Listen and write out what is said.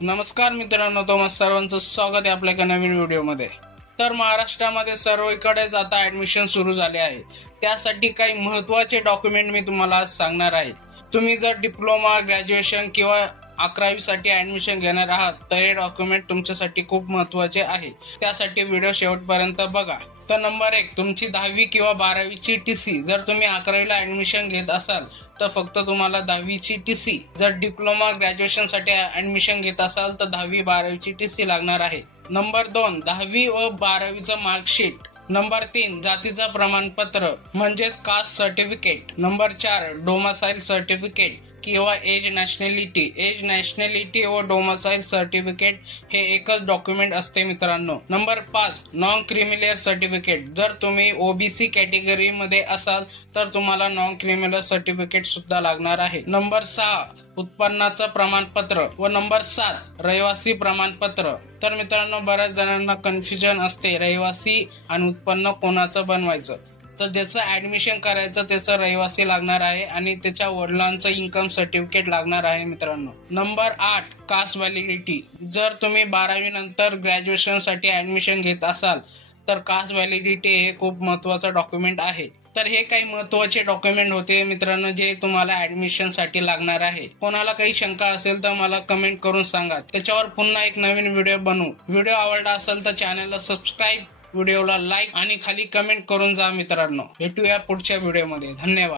नमस्कार मित्रांनो, तुम्हा सर्वांचं स्वागत आहे आपल्या एका नवीन व्हिडिओमध्ये। तर महाराष्ट्रामध्ये सर्वकडे आता ऍडमिशन सुरू झाले आहे। त्यासाठी काही महत्त्वाचे डॉक्युमेंट मी तुम्हाला आज सांगणार आहे। तुम्ही जर डिप्लोमा, ग्रॅज्युएशन किंवा 11वी साठी ऍडमिशन घेणार आहात तर हे डॉक्युमेंट तुमच्यासाठी खूप महत्त्वाचे आहे। त्यासाठी व्हिडिओ शेवटपर्यंत बघा। तर नंबर 1, तुमची 10वी किंवा 12वीची टीसी। जर तुम्ही 11वीला ऍडमिशन घेत असाल तर फक्त तुम्हाला 10वीची टीसी। जर डिप्लोमा, ग्रॅज्युएशन साठी ऍडमिशन घेत असाल तर 10वी 12वीची टीसी लागणार आहे। नंबर 2, 10वी व 12वीचं मार्कशीट। नंबर 3, जातीचं प्रमाणपत्र म्हणजेच caste certificate. Number 4, domicile certificate किंवा एज नॅशनॅलिटी व डोमासाइल सर्टिफिकेट हे एकच डॉक्युमेंट असते मित्रांनो। Number 5, non criminal certificate. जर तुम्ही ओबीसी कॅटेगरी मध्ये असाल तर तुम्हाला नॉन क्रिमिनल सर्टिफिकेट सुद्धा लागणार आहे। नंबर 6, उत्पन्नाचं प्रमाणपत्र व नंबर 7, रहिवासी प्रमाणपत्र। तर मित्रांनो, बऱ्याच जणांना कन्फ्युजन असते रहिवासी आणि उत्पन्न कोणाचं बनवायचं। तर ज्याचं ऍडमिशन करायचं त्याचं रहिवासी लागणार आहे आणि त्याच्या वडिलांचं इन्कम सर्टिफिकेट लागणार आहे मित्रांनो। Number 8, caste validity. जर तुम्ही 12वी नंतर ग्रॅज्युएशन साठी ऍडमिशन घेत असाल तर कास्ट व्हॅलिडिटी हे खूप महत्त्वाचं डॉक्युमेंट आहे। तर हे काही महत्त्वाचे डॉक्युमेंट होते मित्रांनो जे तुम्हाला ऍडमिशन साठी लागणार आहे। कोणाला काही शंका असेल तर मला कमेंट करून सांगा, त्याच्यावर पुन्हा एक नवीन व्हिडिओ बनवू। व्हिडिओ आवडला असेल तर चॅनलला सबस्क्राईब, व्हिडिओला लाईक आणि खाली कमेंट करून जा मित्रांनो। भेटूया पुढच्या व्हिडिओमध्ये। धन्यवाद।